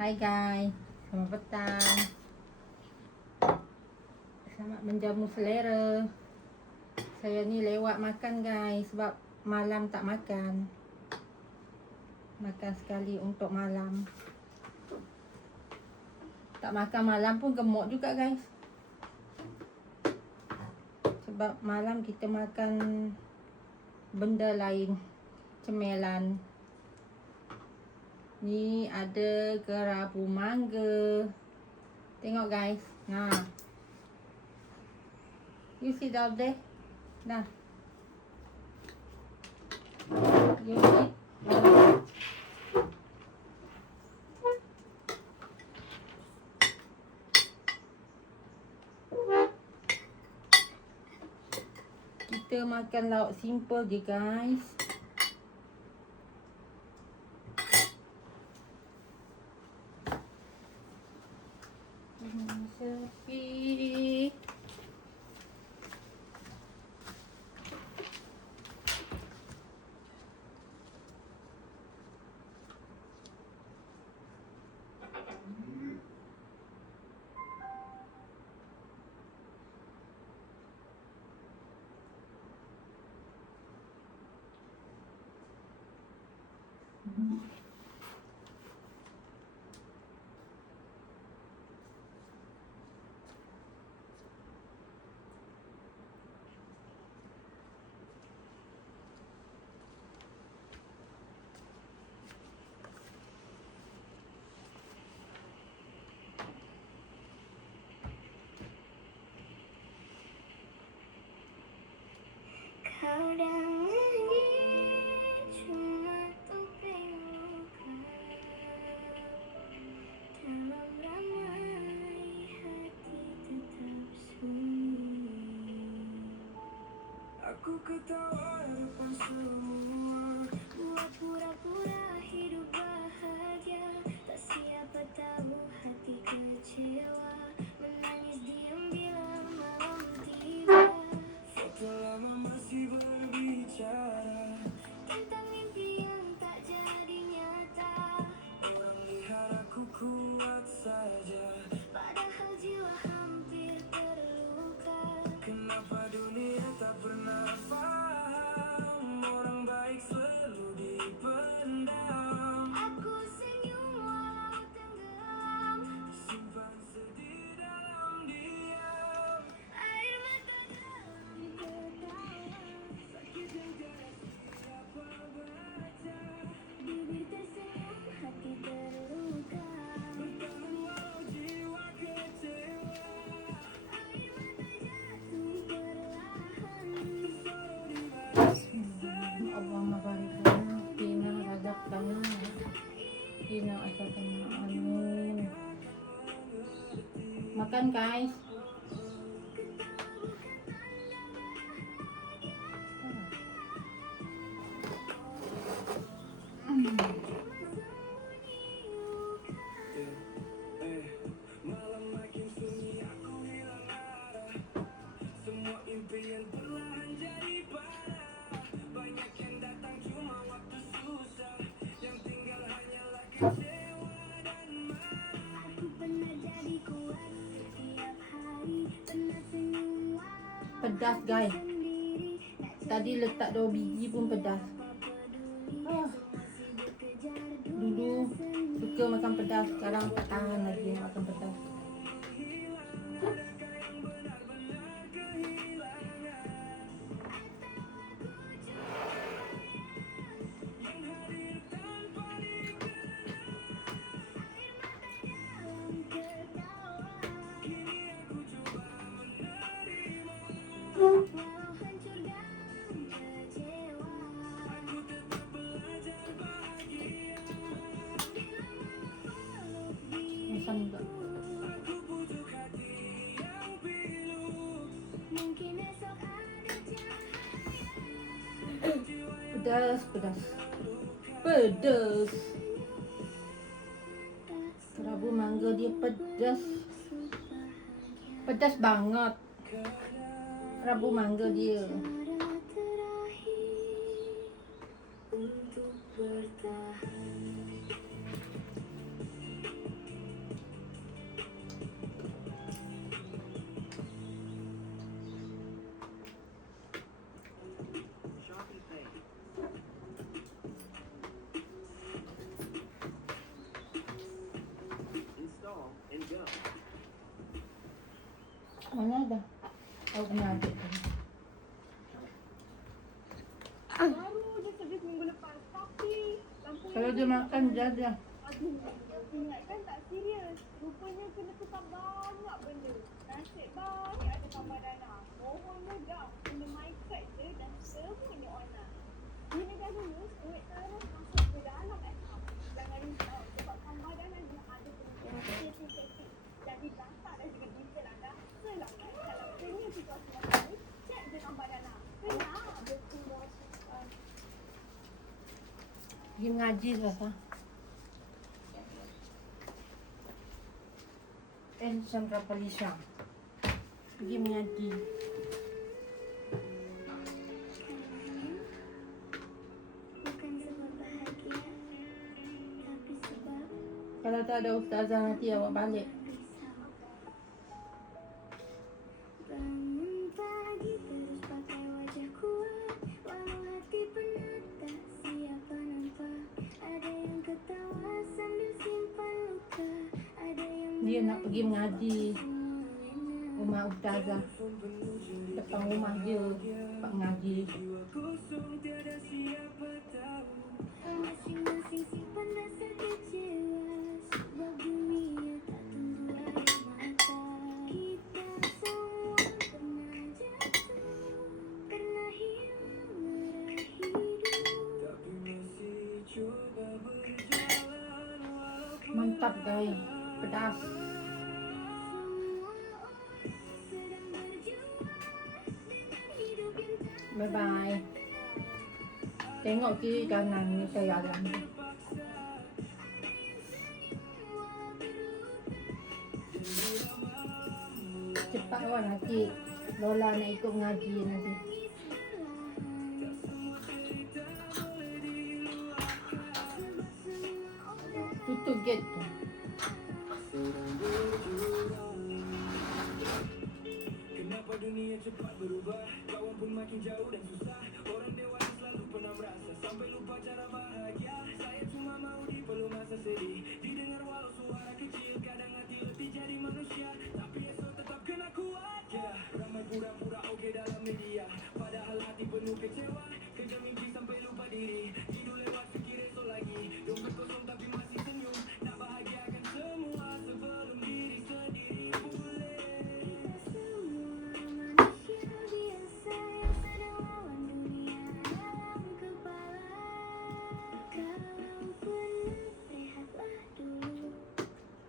Hai guys, selamat petang. Selamat menjamu selera. Saya ni lewat makan guys sebab malam tak makan. Makan sekali untuk malam. Tak makan malam pun gemuk juga guys. Sebab malam kita makan benda lain, cemilan. Ni ada kerabu mangga. Tengok guys. Nah. You see down there? Nah. You see? Kita makan lauk simple je guys. Sepi. Kau dah nyanyi cuma topeng luka dalam ramai hati tetap sunyi. Aku ketawa depan semua, buat pura-pura hidup bahagia. Tak siapa tahu hati kecewa, menangis diam bila malam tiba. Foto lama masih berbicara tentang mimpi yang tak jadi nyata. Orang lihat aku kuat saja, padahal jiwa hampir terluka. Kenapa dunia tak pernah faham, orang baik selalu dipendam. Aku senyum walau tenggelam, simpan sedih dalam diam. Air mata dalam ketawa, sakit yang tiada siapa baca. Bibir tersenyum, hati terluka, bertahan walau jiwa kecewa. Air mata jatuh perlahan, tersorot di balik Allahumma barik lana fina razaqtana fina asaltana. Amin. Makan guys. malam makin sunyi, aku hilang arah. Semua impian perlahan jadi parah. Banyak yang datang cuma waktu susah, yang tinggal hanyalah kecewa dan marah. Aku pernah jadi kuat setiap hari, pernah senyum walau Pedas guys. Tadi letak 2 biji pun pedas. Dulu suka makan pedas, sekarang tak tahan lagi makan pedas. walau hancur dan kecewa. Aku tetap belajar bahagia. Bila malam peluk Masam juga. diriku, aku butuh hati yang pilu. Mungkin esok ada cahaya. Pedas, pedas. Pedas. Kerabu mangga dia pedas. Pedas banget. Kerabu mangga dia. Cara terakhir untuk bertahan. Mana dah? Tahu kena aduk tu. Baru je servis minggu lepas. Tapi lampu Kalau dia makan jadah. aduh, ingatkan tak serius. Rupanya kena tukar banyak benda. Nasib baik ada tambah dana. Mohon mudah. Kena mic check je dan semuanya online. Bila dah lulus, duit terus masuk ke dalam account. Jangan risau sebab tambah dana ni ada kemungkinan setting. Jadi data dan juga detail anda selamat. Kalau punya situasi macam ni, cek je tambah dana. Kenapa betul masukkan? Pergi mengaji rasa. Chandra Palisha. Pergi mengaji. Bukan sebab bahagia, tapi sebab Kalau tak ada ustazah nanti awak balik. risau. Bangun pagi terus pakai wajah kuat, walau hati penat tak siapa nampak. Ada yang ketawa sambil simpan luka, ada yang Dia nak pergi mengaji semua enak. rumah ustazah. Depan rumah dia pak mengaji. Jiwa kosong tiada siapa tahu. Masing-masing simpan rasa kecewa, sebab dunia tak tunggu air mata. Kita semua pernah jatuh, pernah hilang arah hidup. Tapi masih coba berjalan walaupun Mantap guys. Pedas. Semua orang sedang berjuang dengan hidup yang tak Bye bye. Tengok kiri kanan ni saya ada. Cepat awak nanti Lola nak ikut mengaji nanti. Tutup gate tu. Kenapa dunia cepat berubah? Kawan pun makin jauh dan susah. Orang dewasa selalu pernah merasa sampai lupa cara bahagia. Saya cuma mau dipeluk masa sedih, didengar walau suara kecil. Kadang hati letih jadi manusia, tapi esok tetap kena kuat. Ya, ramai pura-pura oke dalam media, padahal hati penuh kecewa. Kejar mimpi sampai lupa diri, tidur lewat fikir esok lagi. Dompet kosong tapi masih senyum, nak bahagiakan semua sebelum diri sendiri pulih. Kita semua manusia biasa yang sedang lawan dunia dalam kepala. Kalau penat, rehatlah dulu.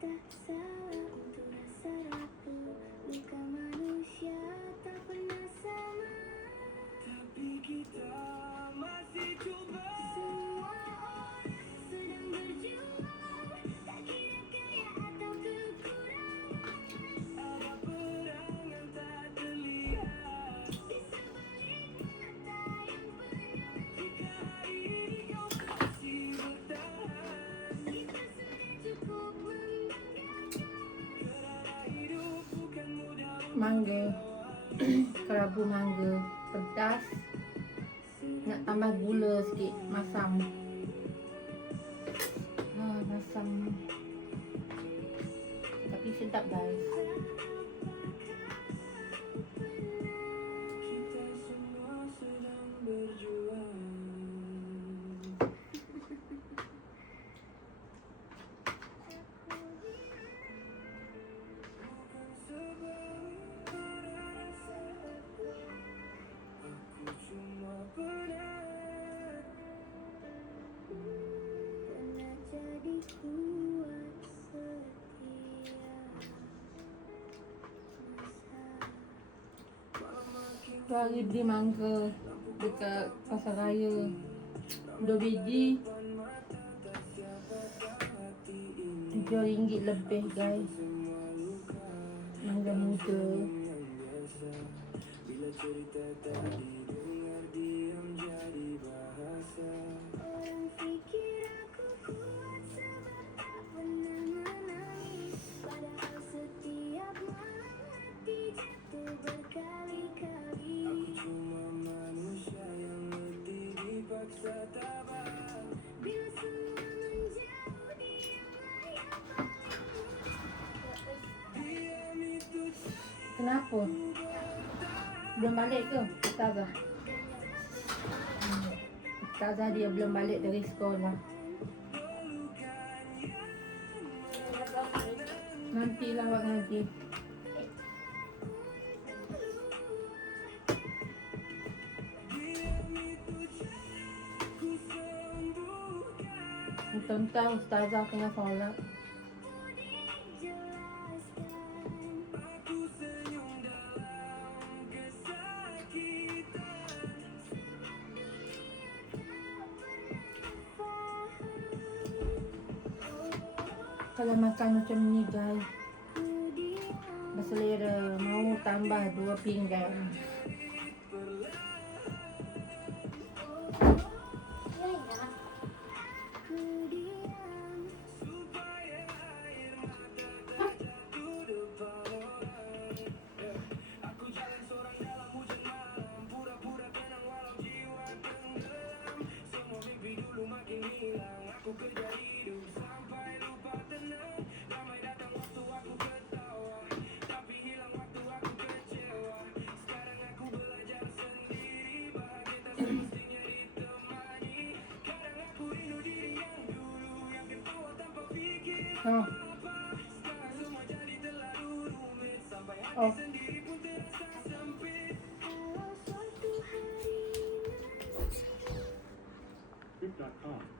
Tak salah untuk rasa ragu. Bukan manusia tak pernah sama. Tapi kita masih coba. Semua orang sedang berjuang, tak kira kaya atau kekurangan. Ada perangan tak terlihat Di sebalik mata yang penuh, jika hari ini kau masih bertahan. kita sudah cukup membanggakan. Kerana hidup bukan mudah Mangga. Kerabu mangga. Pedas. Nak tambah gula sikit. Masam. Masam. Tapi sedap guys. kita semua sedang berjuang. Bukan sebab ada rasa, aku cuma penat. Pernah jadi kuat setia masa. Tu hari beli mangga dekat pasar raya. 2 biji RM7 lebih guys. Mangga muda. Bila cerita tak didengar, diam jadi bahasa. Orang fikir aku kuat sebab tak pernah menangis. Padahal setiap malam hati jatuh berkali-kali. Aku cuma manusia yang letih dipaksa tabah. Bila semua menjauh, diamlah yang paling mudah. Diam itu Kenapa Kenapa? Belum balik ke Ustazah? Ustazah dia belum balik dari sekolah. Nantilah awak ngaji. Tentang Ustazah tengah solat. Kalau makan macam ni guys, berselera, mau tambah 2 pinggan. Oh. Oh. Group.com.